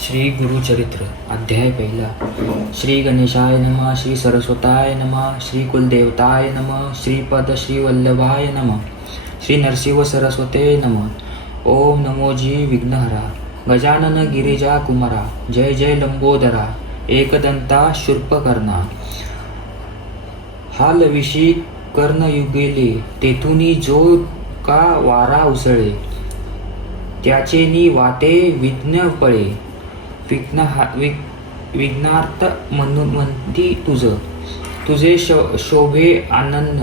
श्री गुरुचरित्र अध्याय पहिला. श्री गणेशाय नमः. श्री सरस्वताय नमः. श्री कुलदेवताय नमः. श्रीपद श्री वल्लभाय नमः. श्री नरसिंह सरस्वते नमः. ओम नमो जी विघ्नहरा. गजानन गिरिजा कुमारा. जय जय लंबोदरा. एकदंता शूर्पकर्णा. हा लविशी कर्णयुगेले. तेथुनी जो का वारा उसळे. त्याचेनी वाटे विघ्न पळे. विघ्नार्थ म्हणती तुझे शोभे आनंद.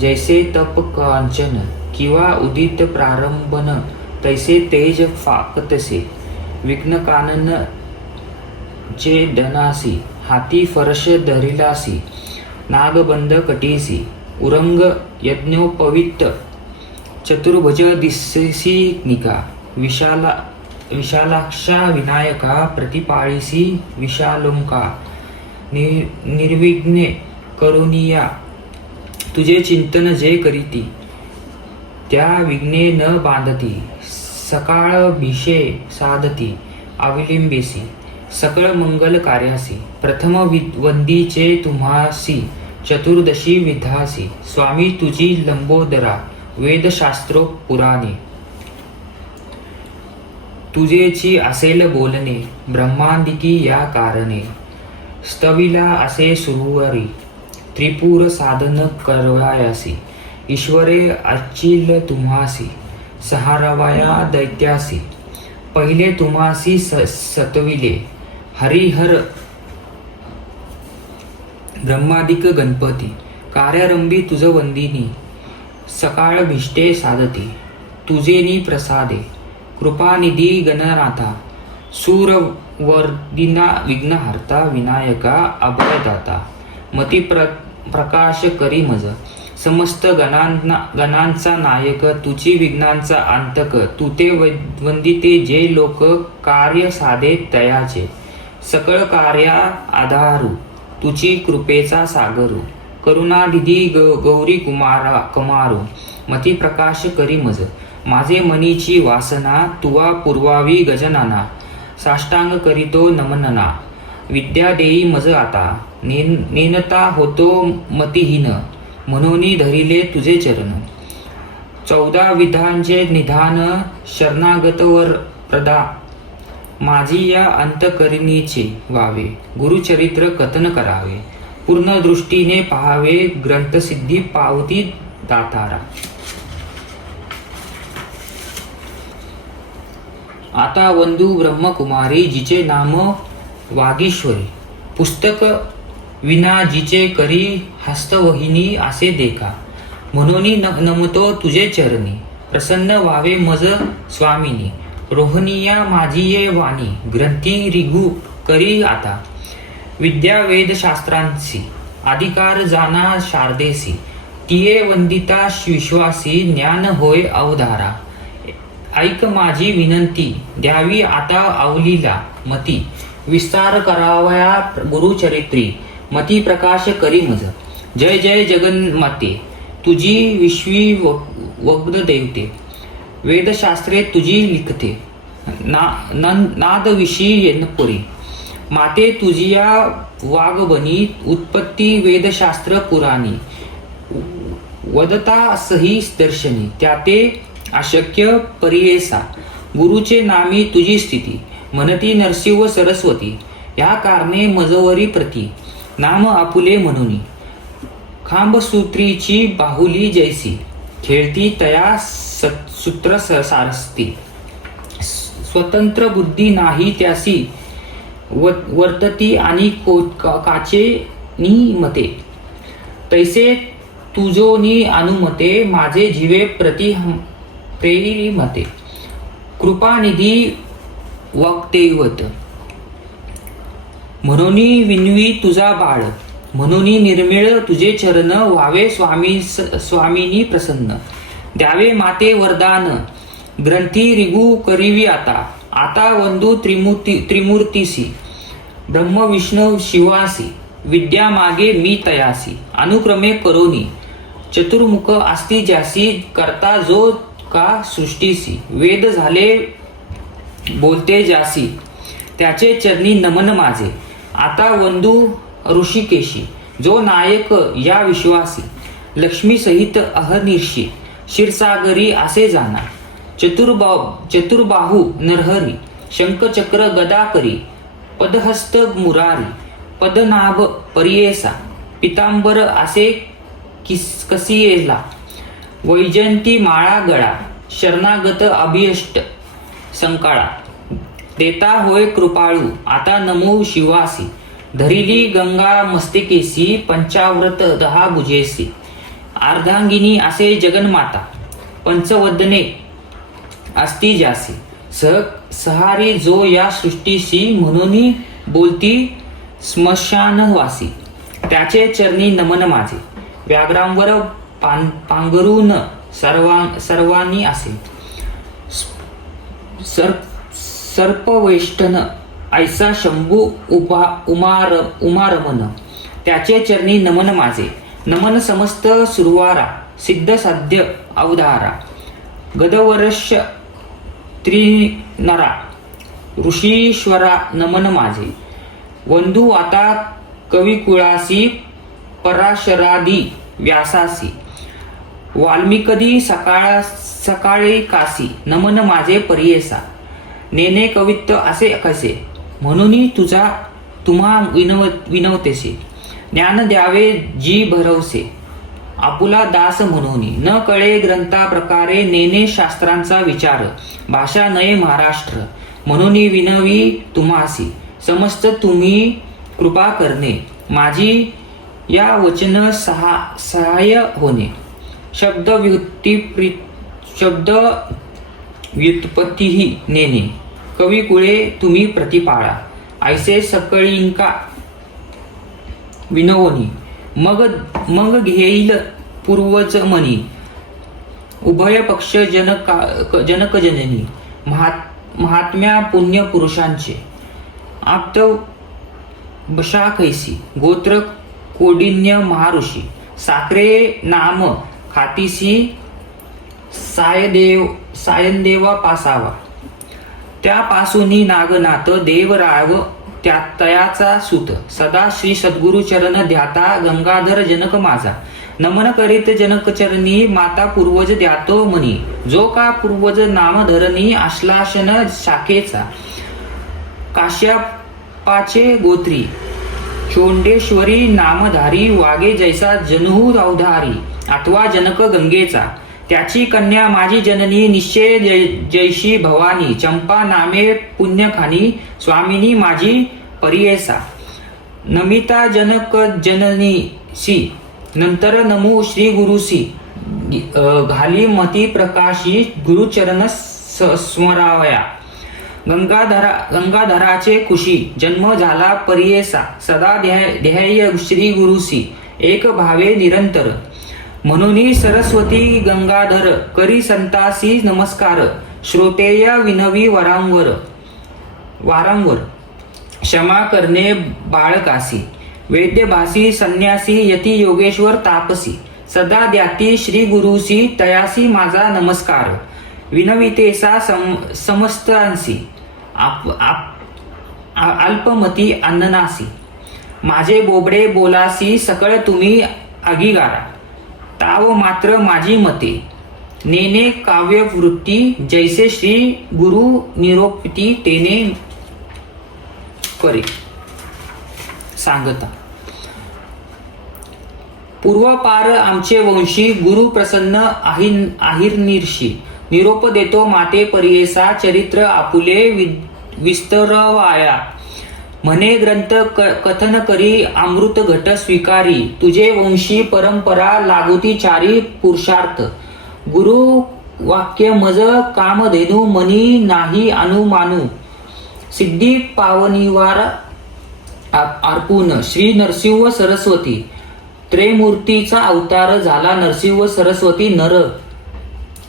जैसे तप कांचन किंवा उदित प्रारंभन. तैसे तेज फाकतसे. विघ्न कानन चे धनासी. हाती फरश धरिलासी. नागबंध कटीसी. उरंग यज्ञोपवित. चतुर्भुज दिससी निका. विशालाक्षा विनायका. प्रतिपाळीसी विशालोंका. निर्विघ्ने करुनिया. तुझे चिंतन जे करीती. त्या विघ्ने न बांधती. सकाळ भिषे साधती. अवलिंबेसी. सकळ मंगल कार्यासी. प्रथम वंदीचे तुम्हासी. चतुर्दशी विधासी. स्वामी तुझी लंबोदरा. वेदशास्त्रो पुराणे. तुझेची असेल बोलणे. ब्रह्मांडिकी या कारणे. स्तविला असे सुरुवारी. त्रिपुर साधन करवायासी. ईश्वरे अचिल तुम्हासी. सहारवाया दैत्यासी. पहिले तुम्हासी सतविले. हरिहर ब्रह्मादिक गणपती. कार्यारंभी तुझ वंदिनी. सकाळ भिष्टे साधती. तुझेनी प्रसादे. कृपानिधी गणनाथा. सूरवर्दिना विघ्नहर्ता. विनायका अभयदाता. मती प्रकाश करी मज. समस्त गणांचा नायक. तुझी विघ्नांचा अंतक. तू ते वंदिते जे लोक. कार्य साधे तयाचे. सकळ कार्या आधारू. तुझी कृपेचा सागरू. करुणानिधी गौरी कुमारू. मती प्रकाश करी मज. माझे मनीची वासना. तुवा पुरवावी गजनाना. साष्टांग करीतो नमनना. विद्या देई मज आता. नेनता होतो मतिहीन. म्हणून धरिले तुझे चरण. 14 विधांचे निधान. शरणागत वर प्रदा. माझी या अंतकरणीचे व्हावे. गुरुचरित्र कथन करावे. पूर्ण दृष्टीने पहावे. ग्रंथसिद्धी पावती दातारा. आता वंदू ब्रह्मकुमारी. जिचे नाम वागीश्वरी. पुस्तक विना जिचे करी हस्तवहिनी. असे देखा. म्हणून नमतो तुझे चरणी. प्रसन्न व्हावे मज स्वामिनी. रोहनिया माझी ये वाणी. ग्रंथी रिगू करी आता. विद्या वेद शास्त्रांसी. अधिकार जाना शारदेसी. तिये वंदिता विश्वासी. ज्ञान होय अवधारा. ऐक माझी विनंती. द्यावी आता अवलीला मती. विस्तार करावया गुरुचरित्री. मती प्रकाश करी मज. जय जय जगन्माते. तुझी विश्वी वग्ध देवते. वेदशास्त्रे तुझी लिखते. नादविशी येनपुरी. माते तुझिया वागबनी. उत्पत्ती वेदशास्त्र पुराणी. वदता सही दर्शनी. त्याते अशक्य परियेसा. गुरुचे नामी तुझी स्थिती. म्हणती नरसिंह सरस्वती. या कारणे मजवरी प्रती. नाम आपुले म्हणूनी. खांबसूत्रीची बाहुली जैसी. खेळती तया सूत्र सारस्ती. स्वतंत्र बुद्धी नाही त्यासी. वर्तती आणि काचे नि मते. तैसे तुझोनी अनुमते. माझे जीवे प्रेरी मते. कृपानिधी वक्तेवत. म्हणून विनवी तुझा बाळ. म्हणून निर्मिळ तुझे चरण. व्हावे स्वामीनी प्रसन्न. द्यावे माते वरदान. ग्रंथी रिगू करीवी आता. आता वंदू त्रिमूर्तीसी. ब्रह्म विष्णू शिवासी. विद्या मागे मी तयासी. अनुक्रमे करोनी. चतुर्मुख असती ज्यासी. करता जो का सृष्टीसी. वेद झाले बोलते जासी. त्याचे चरणी नमन माझे. आता वंदू ऋषिकेशी, जो नायक या विश्वासी, लक्ष्मी सहित अहर्निशी, क्षीरसागरी असे जाणा. चतुर्बाहू नरहरी, शंखचक्र गदा करी, पदहस्त मुरारी, पदनाभ परियेसा, पितांबर असे कसियेला, वैजयंती माळा गळा, शरणागत अभिष्ट संकाळा. देता होय कृपाळू, आता नमो शिवासी, धरिली गंगा मस्तिकेसी, पंचाव्रत 10 भुजेसी, अर्धांगिनी असे जगन्माता, पंचवदने असती जासी, सहारी जो या सृष्टीशी, म्हणून बोलती स्मशानवासी. त्याचे चरणी नमन माझे, व्याघ्रांवर पांघरून सर्वांनी असे, सर्पवेष्टन ऐसा शंभू उमारमन. त्याचे चरणी नमन माझे, नमन समस्त सुरवारा, सिद्ध साध्य अवधारा, गदवर्ष त्रिनरा, ऋषीश्वरा नमन माझे. वंदू आता कविकुळासी, पराशरादी व्यासासी, वाल्मिकदी सकाळी कासी, नमन माझे परियेसा. नेने कवित्व असे कसे, म्हणून तुम्हा विनवतेसे. ज्ञान द्यावे जी भरवसे, आपुला दास म्हणून. न कळे ग्रंथा प्रकारे, नेने शास्त्रांचा विचार. भाषा नये महाराष्ट्र, म्हणून विनवी तुम्हासी. समस्त तुम्ही कृपा करणे, माझी या वचन सहाय्य होणे. शब्द व्युत्पत्तीही नेणे, कविकुळे तुम्ही प्रतिपाळा. ऐसे सकळींका विनवणी, मग घेईल पूर्वज मनी. उभय पक्ष जनकजननी, महात्म्या पुण्य पुरुषांचे. आप्त बशा कैसी, गोत्र कोडिन्य महाऋषी. साखरे नाम खातीसी, सायनदेवा पासावा. त्यापासूनी नागनाथ देवराव तयाचा सूत. सदा श्री सद्गुरु चरण ध्याता, गंगाधर जनक माझा. नमन करीत जनकचरणी, माता पूर्वज द्यातो मनी. जो का पूर्वज नामधरणी, आश्लासन शाखेचा. काश्यपाचे गोत्री, चोंडेश्वरी नामधारी. वागे जैसा जन्हू अवधारी, अथवा जनक गंगेचा. त्याची कन्या माझी जननी, निश्चय जैशी भवानी. चंपा नामे पुण्यखानी, स्वामिनी माझी परियेसा. नमिता जनक जननीसी, नंतर नमो श्री गुरुसी. घाली मती प्रकाशी, गुरुचरण स्मरावया. गंगाधराचे कुशी, जन्म झाला परियेसा. सदा ध्येय श्री गुरुसी, एक भावे निरंतर. म्हणून सरस्वती गंगाधर, करी संतासी नमस्कार. श्रोतेय विनवी वारंवर, क्षमा करणे बाळकासी. वैद्यभासी संन्यासी, यती योगेश्वर तापसी. सदा द्याती श्री गुरुसी, तयासी माझा नमस्कार. विनवितेसा समस्तांसी, अल्पमती अन्ननासी. माझे बोबडे बोलासी, सकळ तुम्ही आगीगारा. ताव मात्र माझी मते, नेने काव्यवृत्ती. जैसे श्री गुरु निरोपती, तेने करे सांगता. पूर्वपार आमचे वंशी, गुरु प्रसन्न आहिर्निशी. निरोप देतो माते परियेसा, चरित्र आपुले विस्तरवाया. म्हणे ग्रंथ कथन करी, अमृत घट स्वीकारी. तुझे वंशी परंपरा, लागोती चारी पुरुषार्थ. गुरु वाक्य मज कामधेनू, मनी नाही अनुमानू. सिद्धी पावनीवार अर्पून, श्री नरसिंह सरस्वती. त्रैमूर्तीचा अवतार झाला नरसिंह सरस्वती नर.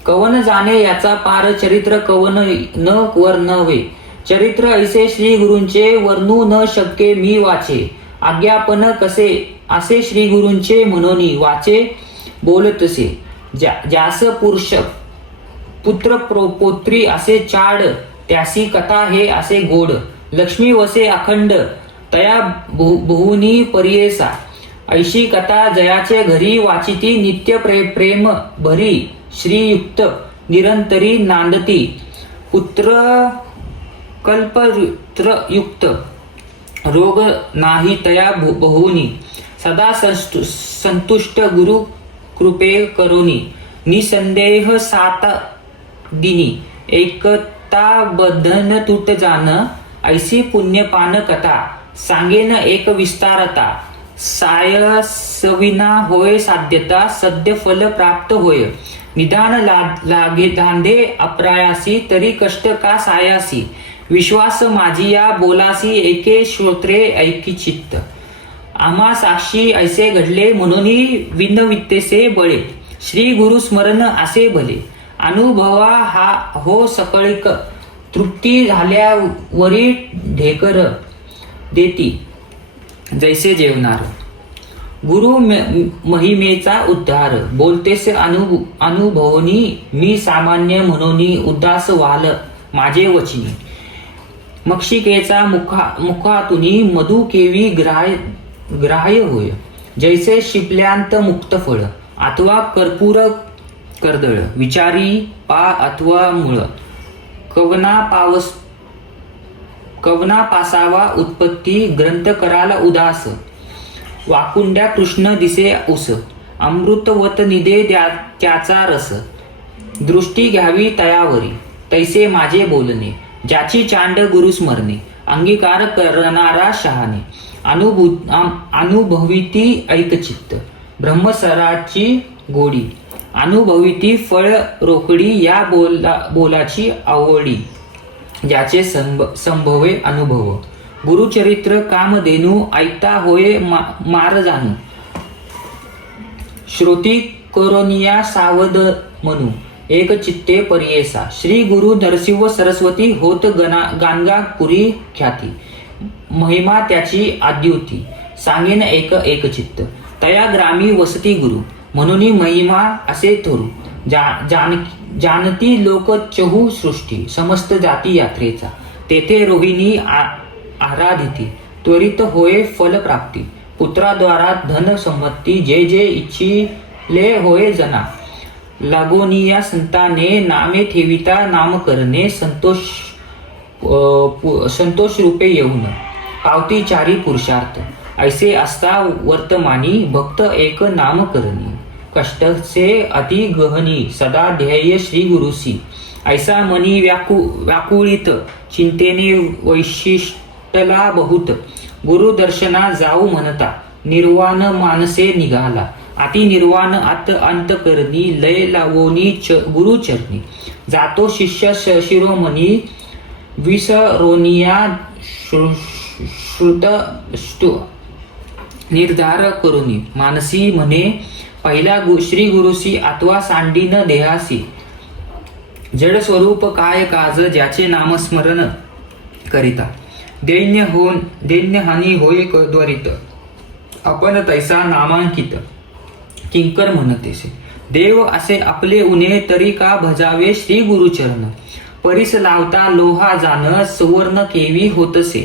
कवन जाणे याचा पार, चरित्र कवन न वर्णवे. चरित्र ऐसे श्री गुरूंचे, वर्णू न शक्य मी वाचे. आज्ञापन कसे असे श्री गुरूंचे, म्हणून वाचे बोलतसे. ज्यास पुरुष पुत्र पोत्री असे चाड, त्यासी कथा हे असे गोड. लक्ष्मी वसे अखंड तया बहुनी परियेसा. ऐशी कथा जयाचे घरी वाचिती नित्य प्रेम भरी. श्रीयुक्त निरंतरी नांदती पुत्र कल्पयुक्त. रोग नाही तया बहुनी. सदा संतुष्ट गुरु कृपे करोनी. निसंदेह सात दिनी एकता बंधन तुट जान. ऐसी पुण्यपान कथा सांगेन एक विस्तारता. सायसविना होय साध्यता सद्य फल प्राप्त होय. निदान लागे धांदे अप्रयासी तरी कष्ट का सायासी. विश्वास माझी या बोलासी एके श्रोत्रे ऐकी चित्त. आम्हा साक्षी ऐसे घडले म्हणून विनवितेसे बळे. श्री गुरु स्मरण असे भले. अनुभवा हा हो सकळिक. तृप्ती झाल्यावरी ढेकर देती जैसे जेवणार. गुरु महिमेचा उद्धार बोलतेसे अनुभवनी. मी सामान्य म्हणून उदास वाल माझे वचनी. मक्षिकेचा मुखातुनी मधु केवी ग्राह्य होय. जैसे शिपल्यांत मुक्त फळ अथवा कर्पूर कर्दळ. विचारी पा अथवा मूळ कवना पासावा उत्पत्ती. ग्रंथ कराला उदास वाकुंड्या कृष्ण दिसे उस. अमृतवत निदे त्याचा रस. दृष्टी घ्यावी तयावरी तैसे माझे बोलणे. ज्याची चांड गुरु स्मरणे अंगीकार करणारा शहाणे. अनुभविती ऐकचित्त ब्रह्मसराची गोडी. अनुभविती फळ रोकडी या बोलाची आवडी. ज्याचे संभवे अनुभव. गुरुचरित्र कामधेनू ऐकता होय मार जाणू. श्रोती करोनिया सावध म्हणू एक चित्ते परियेसा. श्री गुरु नरसिंह सरस्वती होत गाणगा पुरी ख्याती. महिमा त्याची आद्युती सांगेन एक चित्त. तया ग्रामी वसती गुरु म्हणून महिमा असे थोरू. जानती लोक चहू सृष्टी समस्त जाती यात्रेचा. तेथे रोहिणी आराधिती त्वरित होय फल प्राप्ती. पुत्राद्वारा धन संपत्ती जे जे इच्छिले होय जना. लागोनिया संताने नामे ठेविता नामकरणे. संतोष रूपे येऊन पावती चारी पुरुषार्थ. ऐसे असता वर्तमानी भक्त एक नामकरणी. कष्टसे अति गहनी सदा ध्येय श्री गुरुसी. ऐसा मनी व्याकुळित चिंतेने वैशिष्टला बहुत. गुरु दर्शना जाऊ म्हणता निर्वाण मानसे निघाला. अति निर्वाण अंतकरणी लय लावोनी गुरुचरणी. जातो शिष्य शिरोमणी विसरोनिया श्रुत निर्धार करुनी. मानसी म्हणे पहिला श्री गुरुसी अथवा सांडीन देहासी. जड स्वरूप काय काज ज्याचे नामस्मरण करिता. दैन्य हानी होय द्वरित. आपण तैसा नामांकित किंकर म्हणतेसे. देव असे आपले उने तरी का भजावे श्री गुरुचरण. परिस लावता लोहा जाण सुवर्ण केवी होतसे.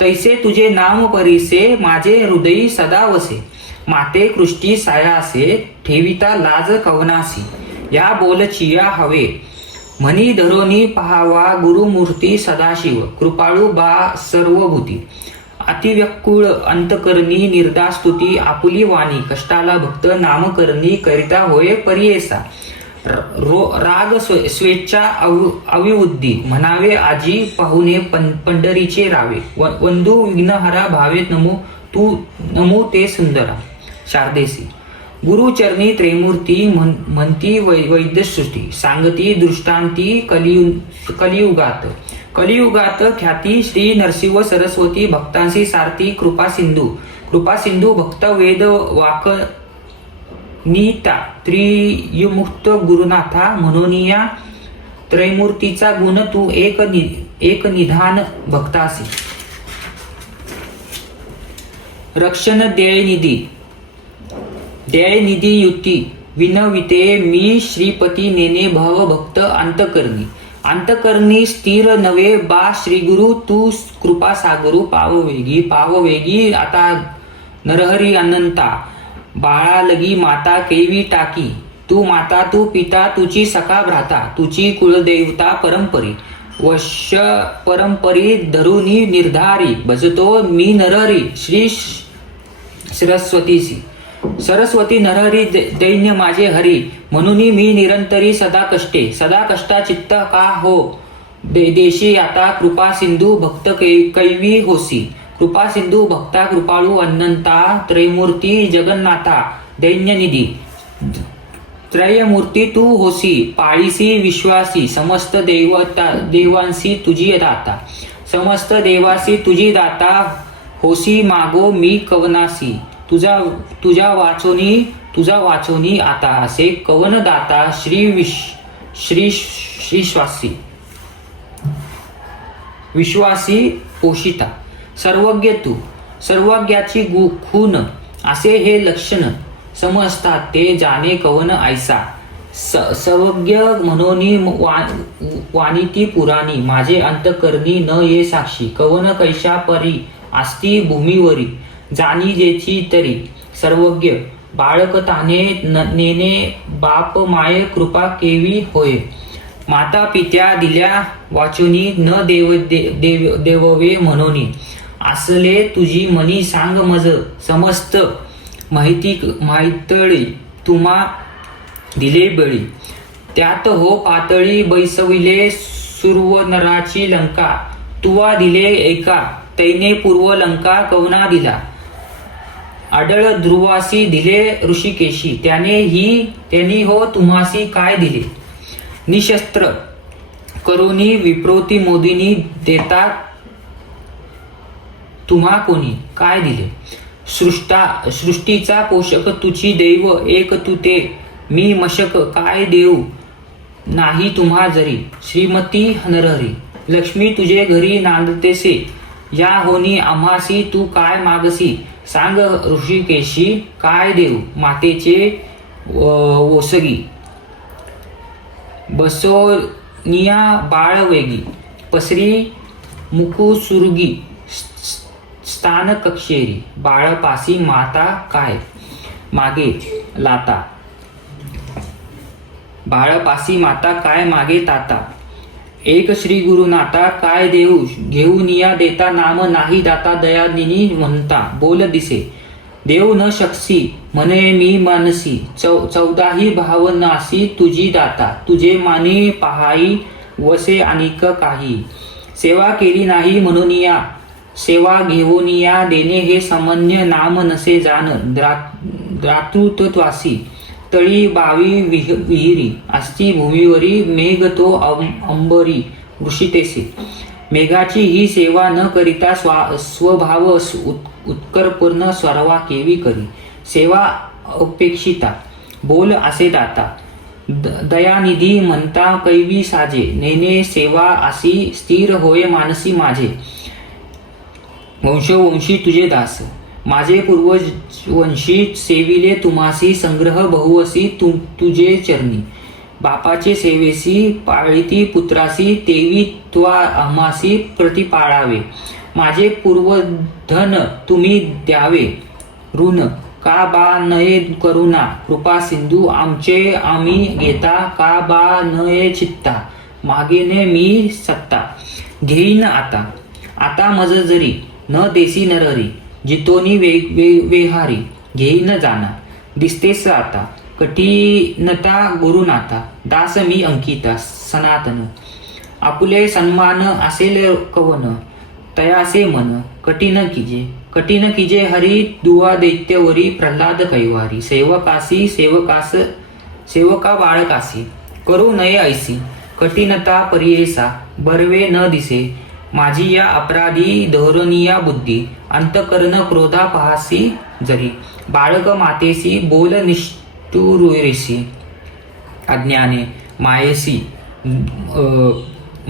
तैसे तुझे नाम परिसे माझे हृदयी सदा वसे. माते कृष्टी सायासे ठेविता लाज कवनासी. या बोलचिया हवे म्हणी धरोनी पहावा गुरुमूर्ती सदाशिव. कृपाळू बा सर्वभूती. अतिव्यकुळ अंतकरणी निर्दास्तुती आपुली वाणी. कष्टाला भक्त नामकरणी करिता होय परियेसा. राग स्वेच्छा अविवुद्धी म्हणावे आजी पाहुणे पंढरीचे रावे. वंदू विघ्नहरा भावे नमो ते सुंदरा. शारदेसी गुरुचरणी त्रिमूर्ती म्हणती वैद्यसृष्टी. सांगती दृष्टांती कलियुगात. कलियुगात ख्याती श्री नरसिंह सरस्वती. भक्तांशी सारथी कृपा सिंधू भक्त वेद वाक नीता. त्रियुमुक्त गुरुनाथा म्हणून या त्रैमूर्तीचा गुण तू एक निधान भक्तासी. रक्षण ध्येयनिधी युती विनविते मी. श्रीपती नेने भव भक्त अंतकरणी. अंतकरणी स्थिर नवे बा श्रीगुरु तू कृपा सागरू पाववेगी आता नरहरी अनंता बाळा लगी माता केवी टाकी तू माता तू पिता तुझी सखा भ्राता तुझी कुलदेवता परंपरी वश परंपरी धरुनी निर्धारी भजतो मी नरहरी श्री सरस्वती नरहरी दैन्य माझे हरी म्हणून मी निरंतरी सदा कष्टा चित्त का हो देशी आता कृपा सिंधू भक्त कैवी होसी कृपा सिंधू भक्ता कृपाळू अनंता त्रयमूर्ती जगन्नाथा दैन्यनिधी त्रयमूर्ती तू होसी पाळीसी विश्वासी समस्त देवांसी तुझी दाता समस्त देवासी तुझी दाता होसी मागो मी कवनासी तुझा वाचोनी आता असे कवन दाता श्रीश्वासी विश्वासी पोषिता सर्वज्ञ तू सर्वज्ञाची खून असे हे लक्षण समजतात ते जाणे कवन ऐसा सर्वज्ञ म्हणोनी वाणिती पुराणी माझे अंतकरणी न ये साक्षी कवन कैशा परी आस्ती भूमीवरी जाणी जेची तरी सर्वज्ञ बाळक ताने नेने बाप माय कृपा केवी होय माता पित्या दिल्या वाचुनी न देववे म्हणोनी असले तुझी मनी सांग मज समस्त माहितळी तुम्हा दिले बळी त्यात हो पातळी बैसविले सुरवनराची लंका तुवा दिले एका तैने पूर्व लंका कवना दिला आडळ ध्रुवासी दिले ऋषिकेशी त्यांनी हो तुम्हासी काय दिले निशस्त्र करोनी विप्रोती मोदीनी देता तुम्हा कोणी काय दिले सृष्टीचा पोषक तुझी दैव एक तू ते मी मशक काय देऊ नाही तुम्हा जरी श्रीमती नरहरी लक्ष्मी तुझे घरी नांदतेसे या होनी आम्हासी तू काय मागसी सांग ऋषिकेशी काय देऊ मातेचे ओसगी बसोनिया बाळ वेगी पसरी मुकुसुर्गी स्थान कक्षेरी बाळपासी माता काय मागे लाता बाळपासी माता काय मागे ताता एक श्री गुरुनाथा काय देऊ घेऊन या देता नाम नाही दाता दयानिनी म्हणता बोल दिसे देव न शकसी म्हणे मी मानसी 14 भावनासी तुझी दाता तुझे माने पहाई वसे अनिक काही सेवा केली नाही म्हणून या सेवा घेऊन या देणे हे सामान्य नाम नसे जाण द्रातृत्वासी तळी बावी विहिरी असती भूमीवरी मेघ तो अंबरी वृषितेसे मेघाची ही सेवा न करिता स्वभाव उत्करपूर्ण स्वरवा केवी करी सेवा अपेक्षिता बोल असे दाता दयानिधी म्हणता कैवी साजे नेने सेवा अशी स्थिर होय मानसी माझे वंशवंशी तुझे दास माझे पूर्ववंशी सेविले तुम्हासी संग्रह बहुअसी तुझे चरणी बापाचे सेवेसी पाळीती पुत्रासी तेवी त्वा आम्हासी प्रतिपाळावे माझे पूर्वधन तुम्ही द्यावे ऋण का बा नये करुणा कृपा सिंधू आमचे आम्ही घेता का बा नये चित्ता मागेने मी सत्ता घेईन आता मज जरी न देसी नरहरी जितोनी वेहारी घेईन जाना दिसतेस आता कठीनता गुरुनाथा दास मी अंकिता सनातन आपुले सन्मान असेल कवन तयासे मन कठीन कीजे हरी दुवा दैत्यवरी प्रल्हाद कैवारी सेवका बाळकासी करू नये ऐसी कठीनता परियेसा बरवे न दिसे माझी या अपराधी धोरणीया बुद्धी अंतकरण क्रोधा पहासी जरी बाळक मातेसी बोल निष्ठुरेसी अज्ञाने मायेसी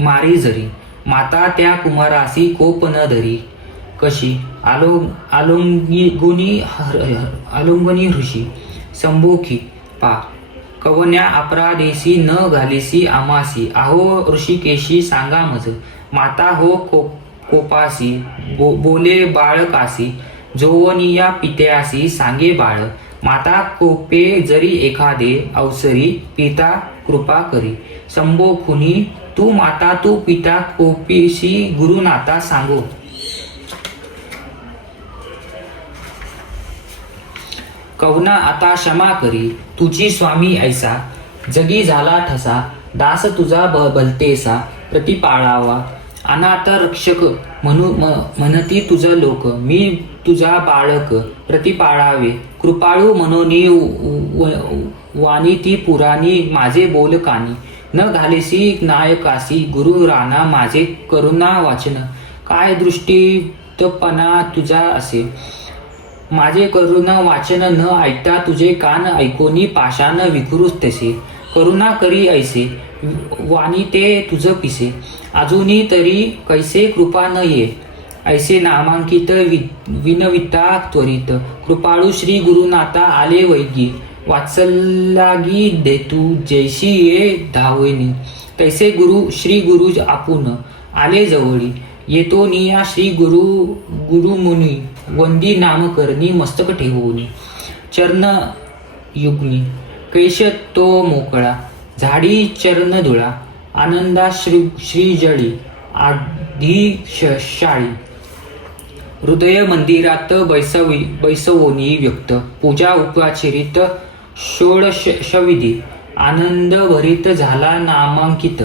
मारी जरी माता त्या कुमारासी कोप न धरी कशी आलोंगनी हृषी संभोखी पा कवन्या अपराधेसी न घालेसी आमासी आहो ऋषिकेशी सांगा मज माता हो कोपासी बोले बाळकासी जोवनिया पित्यासी सांगे बाळ माता कोपे जरी एखादे अवसरी पिता कृपा करी संभो खुनी तू माता तू पिता कोपीशी गुरुनाथा सांगो कवना आता क्षमा करी तुझी स्वामी ऐसा जगी झाला ठसा दास तुझा भलतेसा प्रतिपाळावा अनाथ रक्षक म्हणती तुझा लोक मी तुझा बाळक प्रतिपाळावे कृपाळू मनोनी वाणी ती पुराणी माझे बोल कानी न घालेसी नायकासी गुरु राणा माझे करुणा वाचन काय दृष्टीतपणा तुझा असे माझे करुणा वाचन न ऐकता तुझे कान ऐकोनी पाशान विखुरूस तसे करुणा करी ऐसे वाणी ते तुझ पिसे अजूनी तरी कैसे कृपा न ये ऐसे नामांकित विनविता त्वरित कृपाळू श्री गुरुनाथा आले वैगी वात्सल्यागी देतू जैशी ये धावणी तैसे श्री गुरु आपुन आले जवळी येतो निया श्री गुरुमुनी वंदी नाम करणी मस्तक ठेवूनी चरण युग्नी कैश तो मोकळा झाडी चरण धुळा आनंदा श्रीजळी आधी शाळी हृदय मंदिरात बैसवोनी व्यक्त पूजा उपचारित षोडशविधी आनंद भरित झाला नामांकित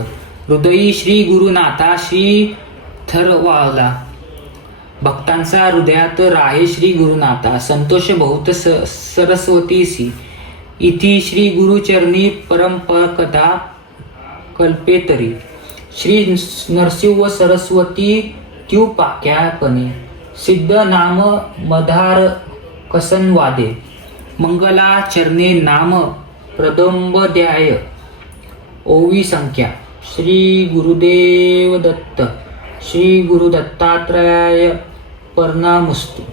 हृदयी श्री गुरुनाथा श्री थरवाला भक्तांचा हृदयात राहे श्री गुरुनाथा संतोष बहुत सरस्वतीसी इति श्री गुरुचरणी परंपकथा कल्पेतरी श्री नरसिंह सरस्वती त्युपाख्यापणे सिद्ध नाम मधार कसनवादे मंगला चरणे नाम प्रदंबध्याय ओवी संख्या श्री गुरुदेव दत्त श्री गुरुदत्तात्रयाय प्रणामस्तु।